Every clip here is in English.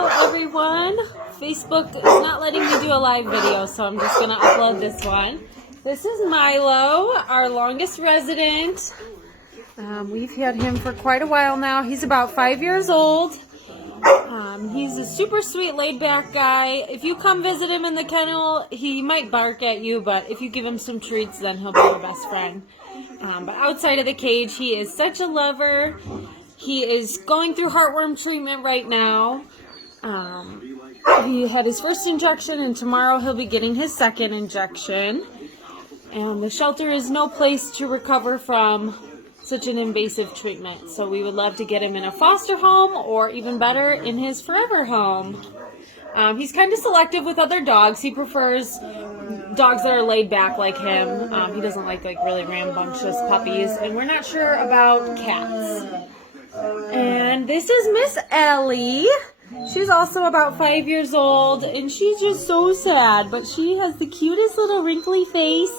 Hello everyone. Facebook is not letting me do a live video, so I'm just going to upload this one. This is Milo, our longest resident. We've had him for quite a while now. He's about 5 years old. He's a super sweet, laid-back guy. If you come visit him in the kennel, he might bark at you, but if you give him some treats, then he'll be your best friend. But outside of the cage, he is such a lover. He is going through heartworm treatment right now. He had his first injection, and tomorrow he'll be getting his second injection. And the shelter is no place to recover from such an invasive treatment. So we would love to get him in a foster home, or even better, in his forever home. He's kind of selective with other dogs. He prefers dogs that are laid back like him. He doesn't like really rambunctious puppies. And we're not sure about cats. And this is Miss Ellie. She's also about 5 years old, and she's just so sad, but she has the cutest little wrinkly face.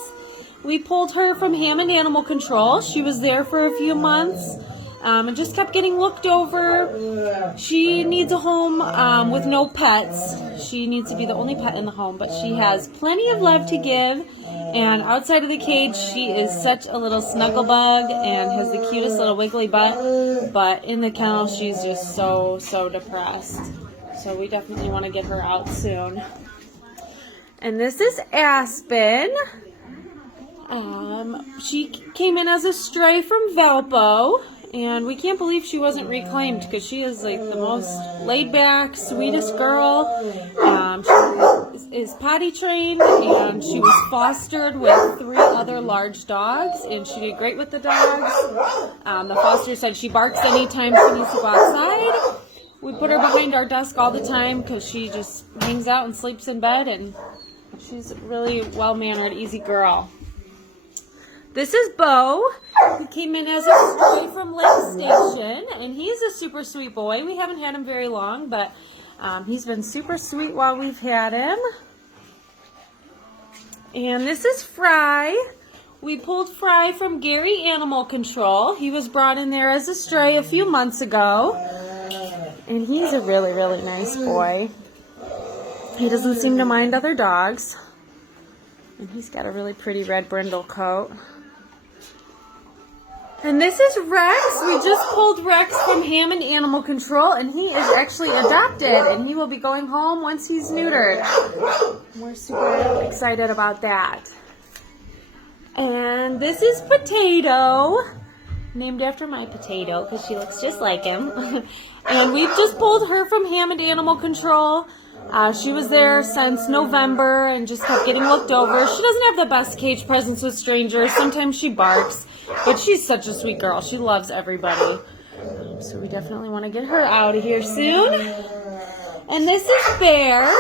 We pulled her from Humane Animal Control. She was there for a few months and just kept getting looked over. She needs a home with no pets. She needs to be the only pet in the home, but she has plenty of love to give. And outside of the cage, she is such a little snuggle bug and has the cutest little wiggly butt. But in the kennel, she's just so depressed. So we definitely want to get her out soon. And this is Aspen. She came in as a stray from Valpo, and we can't believe she wasn't reclaimed because she is like the most laid-back, sweetest girl. She is potty trained, and she was fostered with 3 other large dogs, and she did great with the dogs. The foster said she barks anytime she needs to go outside. We put her behind our desk all the time because she just hangs out and sleeps in bed, and she's a really well-mannered, easy girl. This is Bo. He came in as a stray from Lake Station, and he's a super sweet boy. We haven't had him very long, but he's been super sweet while we've had him. And this is Fry. We pulled Fry from Gary Animal Control. He was brought in there as a stray a few months ago, and he's a really nice boy. He doesn't seem to mind other dogs, and he's got a really pretty red brindle coat. And this is Rex. We just pulled Rex from Humane Animal Control, and he is actually adopted, and he will be going home once he's neutered. We're super excited about that. And this is Potato, named after my potato because she looks just like him. And we've just pulled her from Humane Animal Control. She was there since November and just kept getting looked over. She doesn't have the best cage presence with strangers. Sometimes she barks, but she's such a sweet girl. She loves everybody. So we definitely want to get her out of here soon. And this is Bear.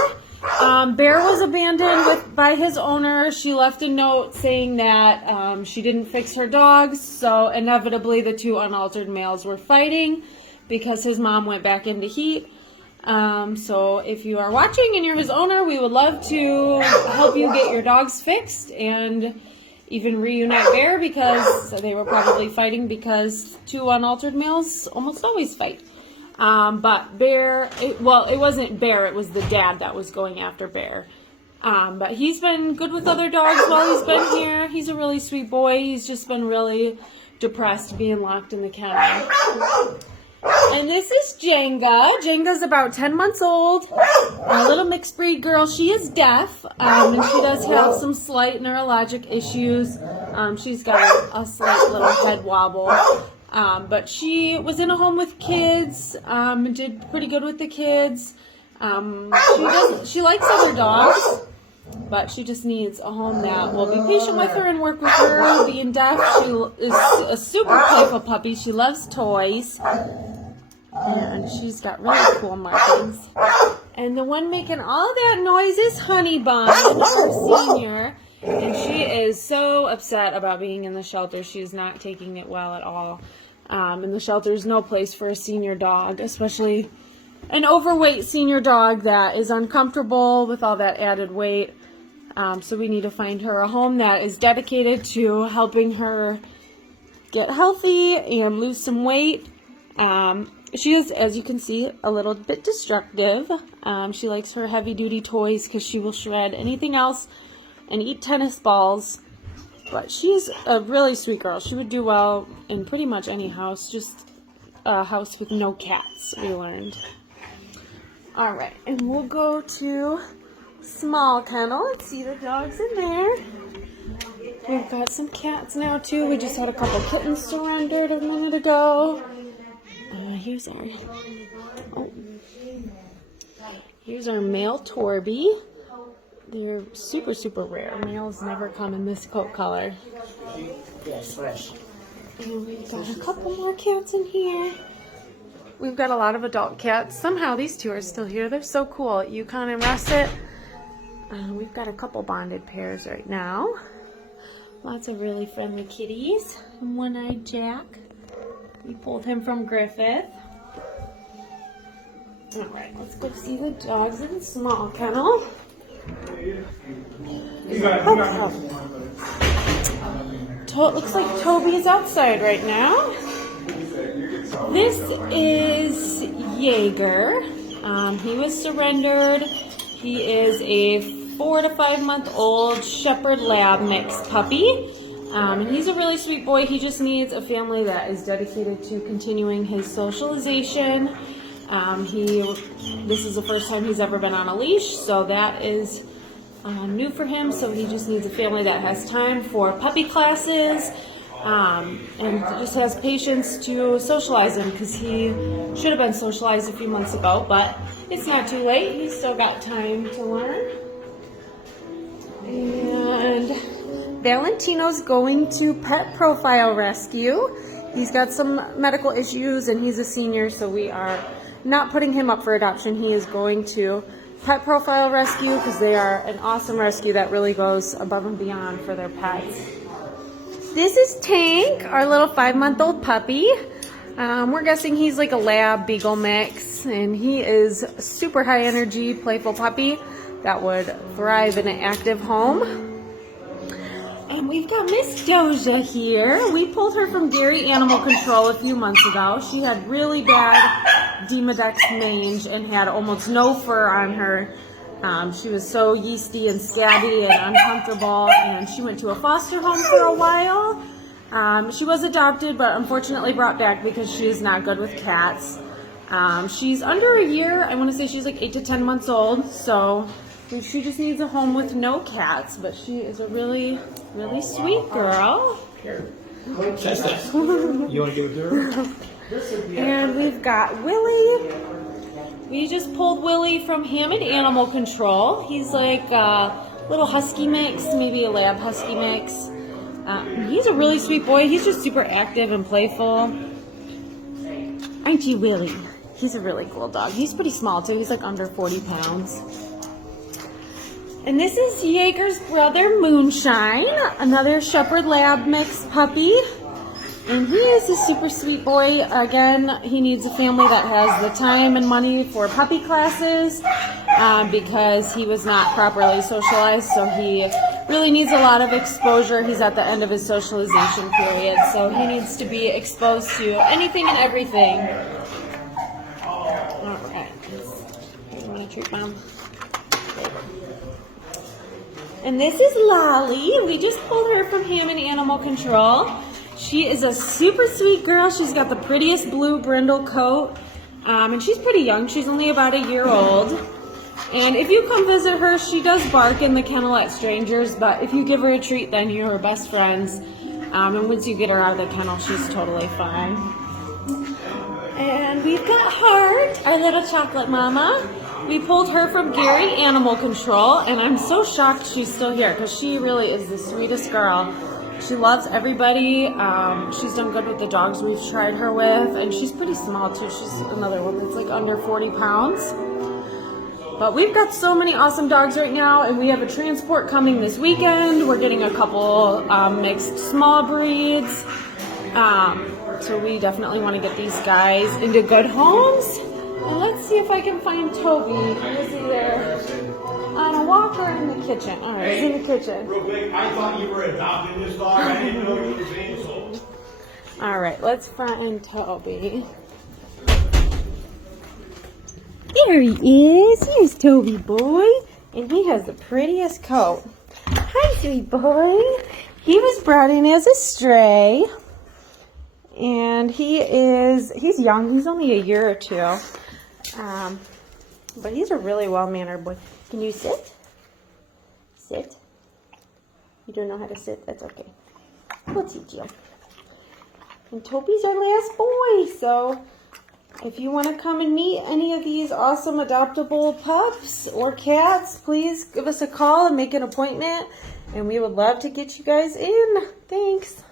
Bear was abandoned by his owner. She left a note saying that she didn't fix her dogs, so inevitably the 2 unaltered males were fighting because his mom went back into heat. So if you are watching and you're his owner, we would love to help you get your dogs fixed and even reunite Bear, because they were probably fighting because 2 unaltered males almost always fight. But Bear, it wasn't Bear, it was the dad that was going after Bear. But he's been good with other dogs while he's been here. He's a really sweet boy. He's just been really depressed being locked in the kennel. And this is Jenga. Jenga's about 10 months old, a little mixed breed girl. She is deaf, and she does have some slight neurologic issues. She's got a slight little head wobble. But she was in a home with kids, and did pretty good with the kids. She likes other dogs, but she just needs a home that will be patient with her and work with her. Being deaf, she is a super playful puppy. She loves toys, and she's got really cool markings. And the one making all that noise is Honey Bun, our senior. And she is so upset about being in the shelter. She's not taking it well at all. And the shelter is no place for a senior dog, especially an overweight senior dog that is uncomfortable with all that added weight. So we need to find her a home that is dedicated to helping her get healthy and lose some weight. She is, as you can see, a little bit destructive. She likes her heavy-duty toys because she will shred anything else and eat tennis balls. But she's a really sweet girl. She would do well in pretty much any house, just a house with no cats, we learned. All right, and we'll go to small kennel. Let's see the dogs in there. We've got some cats now, too. We just had a couple kittens surrendered a minute ago. Here's our male Toby. They're super, super rare. Males never come in this coat color. And we've got a couple more cats in here. We've got a lot of adult cats. Somehow these two are still here. They're so cool. Yukon and Russet. We've got a couple bonded pairs right now. Lots of really friendly kitties. And One-Eyed Jack. We pulled him from Griffith. All right, let's go see the dogs in small kennel. Looks like Toby is outside right now. This is Yeager. He was surrendered. He is a 4 to 5 month old Shepherd Lab mixed puppy. And he's a really sweet boy. He just needs a family that is dedicated to continuing his socialization. This is the first time he's ever been on a leash, so that is new for him. So he just needs a family that has time for puppy classes and just has patience to socialize him, because he should have been socialized a few months ago, but it's not too late. He's still got time to learn. And Valentino's going to Pet Profile Rescue. He's got some medical issues and he's a senior, so we are not putting him up for adoption. He is going to Pet Profile Rescue because they are an awesome rescue that really goes above and beyond for their pets. This is Tank, our little 5-month-old puppy. We're guessing he's like a lab beagle mix, and he is a super high energy, playful puppy that would thrive in an active home. And we've got Miss Doja here. We pulled her from Gary Animal Control a few months ago. She had really bad Demodex mange and had almost no fur on her. She was so yeasty and scabby and uncomfortable, and she went to a foster home for a while. She was adopted, but unfortunately brought back because she's not good with cats. She's under a year. I want to say she's like 8 to 10 months old, so she just needs a home with no cats, but she is a really, really sweet girl. Here. Test it. You want to give it to her? And we've got Willie. We just pulled Willie from Humane Animal Control. He's like a little husky mix, maybe a lab husky mix. He's a really sweet boy. He's just super active and playful. Aren't you, Willie? He's a really cool dog. He's pretty small, too. He's like under 40 pounds. And this is Yeager's brother, Moonshine, another Shepherd Lab mixed puppy. And he is a super sweet boy. Again, he needs a family that has the time and money for puppy classes because he was not properly socialized, so he really needs a lot of exposure. He's at the end of his socialization period, so he needs to be exposed to anything and everything. All right. You want a treat, Mom? And this is Lolly. We just pulled her from Humane Animal Control. She is a super sweet girl. She's got the prettiest blue brindle coat, and she's pretty young. She's only about a year old. And if you come visit her, she does bark in the kennel at strangers, but if you give her a treat, then you're her best friends. And once you get her out of the kennel, she's totally fine. And we've got Heart, our little chocolate mama. We pulled her from Gary Animal Control, and I'm so shocked she's still here because she really is the sweetest girl. She loves everybody. She's done good with the dogs we've tried her with, and she's pretty small too. She's another one that's like under 40 pounds. But we've got so many awesome dogs right now, and we have a transport coming this weekend. We're getting a couple mixed small breeds. So we definitely want to get these guys into good homes. And let's see if I can find Toby. Is he there? On a walk or in the kitchen? All right, he's in the kitchen. Real quick, I thought you were adopting this dog. I didn't know you were being sold. All right, let's find Toby. There he is. Here's Toby boy. And he has the prettiest coat. Hi, sweet boy. He was brought in as a stray. And he's young. He's only a year or two. But he's a really well-mannered boy. Can you sit? Sit. You don't know how to sit? That's okay. We'll teach you. And Toby's our last boy, so if you want to come and meet any of these awesome adoptable pups or cats, please give us a call and make an appointment, and we would love to get you guys in. Thanks.